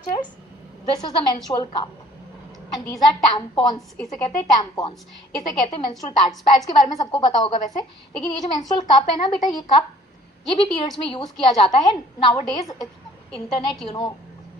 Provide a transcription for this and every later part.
Structures, this is the menstrual cup and these are tampons, इसे कहते हैं tampons, इसे कहते हैं मेंस्ट्रुअल पैड्स। पैड्स के बारे में सबको पता होगा वैसे, लेकिन ये जो मेंस्ट्रुअल कप है ना बेटा, ये कप ये भी पीरियड्स में यूज किया जाता है। नाउ डेज इंटरनेट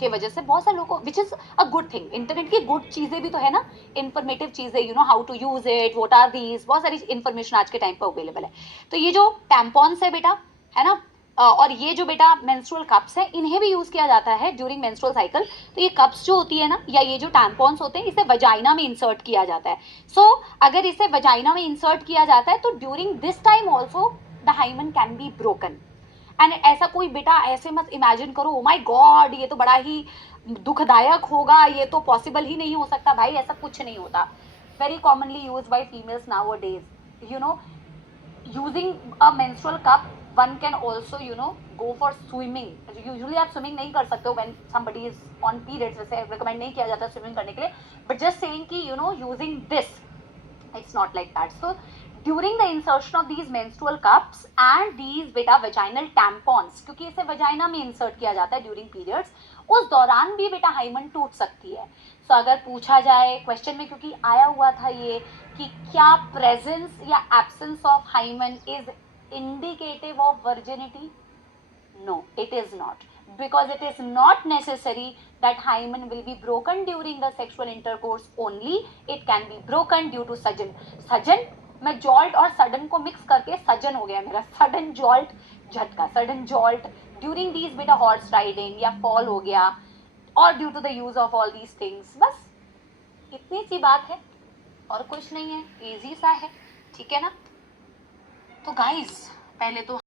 के वजह से बहुत सारे लोगों को, which is a good thing, internet की गुड चीजें भी तो है ना, इन्फॉर्मेटिव चीजें, how to use it, what are these, बहुत सारी इन्फॉर्मेशन आज के टाइम पर अवेलेबल है। तो ये जो टैम्पॉन्स है बेटा, है ना, और ये जो बेटा मेंस्ट्रुअल कप्स है, इन्हें भी यूज किया जाता है ड्यूरिंग मेंस्ट्रुअल साइकिल। तो ये कप्स जो होती है ना, या ये जो टैम्पॉन्स होते हैं, इसे वजाइना में इंसर्ट किया जाता है। सो अगर इसे वजाइना में इंसर्ट किया जाता है तो during this time also the hymen can be broken. And ऐसा कोई बेटा ऐसे मत इमेजिन करो, ओ माय गॉड ये तो बड़ा ही दुखदायक होगा, ये तो पॉसिबल ही नहीं हो सकता। भाई ऐसा कुछ नहीं होता। Very commonly use by females now days, using a menstrual cup one can also go for swimming. usually आप swimming नहीं कर सकते हो when somebody is on periods, वैसे recommend नहीं किया जाता swimming करने के लिए, but just saying कि using this, it's not like that. So during the insertion of these menstrual cups and these बेटा vaginal tampons, क्योंकि इसे vagina में insert किया जाता है during periods, उस दौरान भी बेटा हाइमन टूट सकती है। सो अगर पूछा जाए क्वेश्चन में, क्योंकि आया हुआ था ये कि क्या प्रेजेंस या absence of hymen is indicative of virginity, no it is not, because it is not necessary that hymen will be broken during the sexual intercourse only. It can be broken due to sudden, मैं jolt और sudden को mix करके सजन हो गया मेरा, sudden jolt, झटका, sudden jolt during these बेटा हॉर्स राइडिंग या फॉल हो गया, और due to the use of all these things. बस इतनी सी बात है और कुछ नहीं है, इजी सा है, ठीक है ना। तो गाइज पहले तो